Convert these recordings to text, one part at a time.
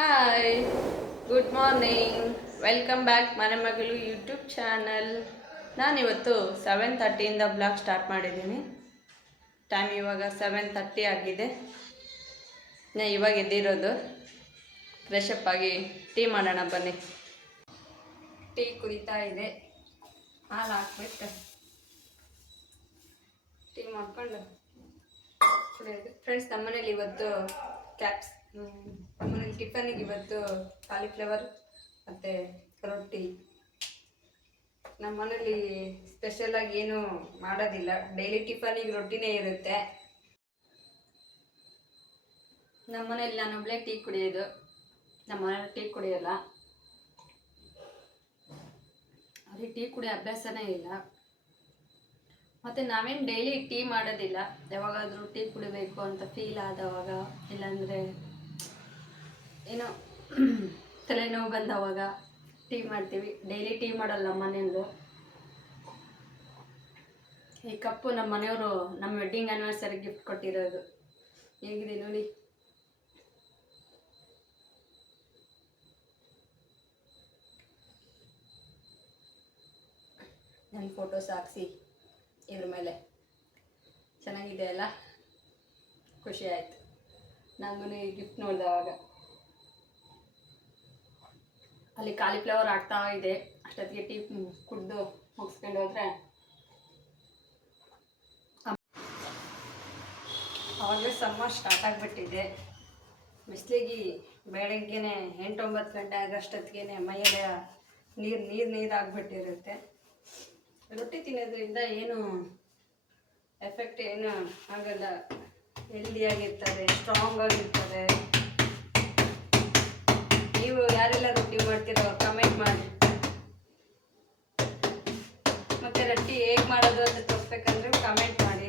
Hi, good morning. Welcome back ಮನೆ ಮಗಳು YouTube channel. ನಾನಿವತ್ತು 7:30 ಬ್ಲಾಗ್ ಸ್ಟಾರ್ಟ್ ಮಾಡಿದ್ದೀನಿ. ಟೈಮ್ ಇವಾಗ 7:30 ಆಗಿದೆ. ನಾನು ಇವಾಗ ಎದ್ದಿರೋದು. ಫ್ರೆಶಪ್ ಆಗಿ ಟೀ ಮಾಡೋಣ ಬನ್ನಿ. ಟೀ ಕುಡಿತಾ ಇದೆ. ಹಾಲು ಹಾಕ್ಬಿಟ್ಟು ಟೀ ಮಾಡ್ಕೊಂಡು ಕುಡಿಯೋದು. ಫ್ರೆಂಡ್ಸ್, ನಮ್ಮನೇಲಿ ಇವತ್ತು ನಮ್ಮನೇಲಿ ಟಿಫನಿಗೆ ಇವತ್ತು ಕಾಲಿಫ್ಲವರ್ ಮತ್ತು ರೊಟ್ಟಿ. ನಮ್ಮ ಮನೇಲಿ ಸ್ಪೆಷಲಾಗಿ ಏನು ಮಾಡೋದಿಲ್ಲ. ಡೈಲಿ ಟಿಫನಿಗೆ ರೊಟ್ಟಿನೇ ಇರುತ್ತೆ. ನಮ್ಮ ಮನೇಲಿ ನಾನೊಬ್ಬಳೇ ಟೀ ಕುಡಿಯೋದು. ನಮ್ಮ ಮನೇಲಿ ಟೀ ಕುಡಿಯೋಲ್ಲ. ಅವ್ರಿಗೆ ಟೀ ಕುಡಿಯೋ ಅಭ್ಯಾಸನೇ ಇಲ್ಲ. ಮತ್ತು ನಾವೇನು ಡೈಲಿ ಟೀ ಮಾಡೋದಿಲ್ಲ. ಯಾವಾಗಾದರೂ ಟೀ ಕುಡಿಬೇಕು ಅಂತ ಫೀಲ್ ಆದವಾಗ, ಇಲ್ಲಾಂದರೆ ಏನೋ ತಲೆನೋವು ಬಂದವಾಗ ಟೀ ಮಾಡ್ತೀವಿ. ಡೈಲಿ ಟೀ ಮಾಡಲ್ಲ ನಮ್ಮ ಮನೆಯಲ್ಲೂ. ಈ ಕಪ್ಪು ನಮ್ಮ ಮನೆಯವರು ನಮ್ಮ ವೆಡ್ಡಿಂಗ್ ಆ್ಯನಿವರ್ಸರಿ ಗಿಫ್ಟ್ ಕೊಟ್ಟಿರೋದು. ಹೇಗಿದೆ ನೋಡಿ. ನನ್ನ ಫೋಟೋಸ್ ಹಾಕ್ಸಿ ಇದ್ರ ಮೇಲೆ. ಚೆನ್ನಾಗಿದೆ ಅಲ್ಲ? ಖುಷಿ ಆಯಿತು ನನಗೂ ಈ ಗಿಫ್ಟ್ ನೋಡಿದವಾಗ. ಅಲ್ಲಿ ಕಾಲಿಫ್ಲವರ್ ಆಗ್ತಾ ಇದೆ. ಅಷ್ಟೊತ್ತಿಗೆ ಟೀ ಕುಡಿದು ಮುಗಿಸ್ಕೊಂಡು ಹೋದರೆ ಆವಾಗಲೇ ಸಮ್ಮರ್ ಸ್ಟಾರ್ಟ್ ಆಗಿಬಿಟ್ಟಿದೆ. ಬಿಸಿಲಿಗೆ ಬೆಳಗ್ಗೆನೆ 8-9 ಗಂಟೆ ಆಗೋಷ್ಟೊತ್ತಿಗೆ ಮೈಯೆಲ್ಲ ನೀರು ಆಗಿಬಿಟ್ಟಿರುತ್ತೆ. ರೊಟ್ಟಿ ತಿನ್ನೋದ್ರಿಂದ ಏನು ಎಫೆಕ್ಟ್ ಏನು ಆಗಲ್ಲ. ಹೆಲ್ದಿಯಾಗಿರ್ತಾರೆ, ಸ್ಟ್ರಾಂಗ್ ಆಗಿರ್ತಾರೆ. ನೀವು ಯಾರೆಲ್ಲ ರೊಟ್ಟಿ ಮಾಡ್ತೀರೋ ಕಮೆಂಟ್ ಮಾಡಿ. ಮತ್ತು ರೊಟ್ಟಿ ಹೇಗೆ ಮಾಡೋದು ಅಂತ ತೋರಿಸ್ಬೇಕಂದ್ರೆ ಕಮೆಂಟ್ ಮಾಡಿ.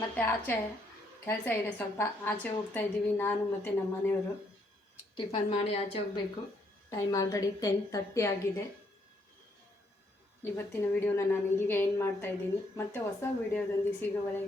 ಮತ್ತು ಆಚೆ ಕೆಲಸ ಇದೆ, ಸ್ವಲ್ಪ ಆಚೆ ಹೋಗ್ತಾ ಇದ್ದೀವಿ. ನಾನು ಮತ್ತು ನಮ್ಮ ಮನೆಯವರು ಟಿಫನ್ ಮಾಡಿ ಆಚೆ ಹೋಗಬೇಕು. ಟೈಮ್ ಆಲ್ರೆಡಿ 10:30 ಆಗಿದೆ. ಇವತ್ತಿನ ವಿಡಿಯೋನ ನಾನು ಇಲ್ಲಿಗೆ ಎಂಡ್ ಮಾಡ್ತಾಯಿದ್ದೀನಿ. ಮತ್ತು ಹೊಸ ವಿಡಿಯೋದೊಂದಿಗೆ ಸಿಗುವವರೆಗೆ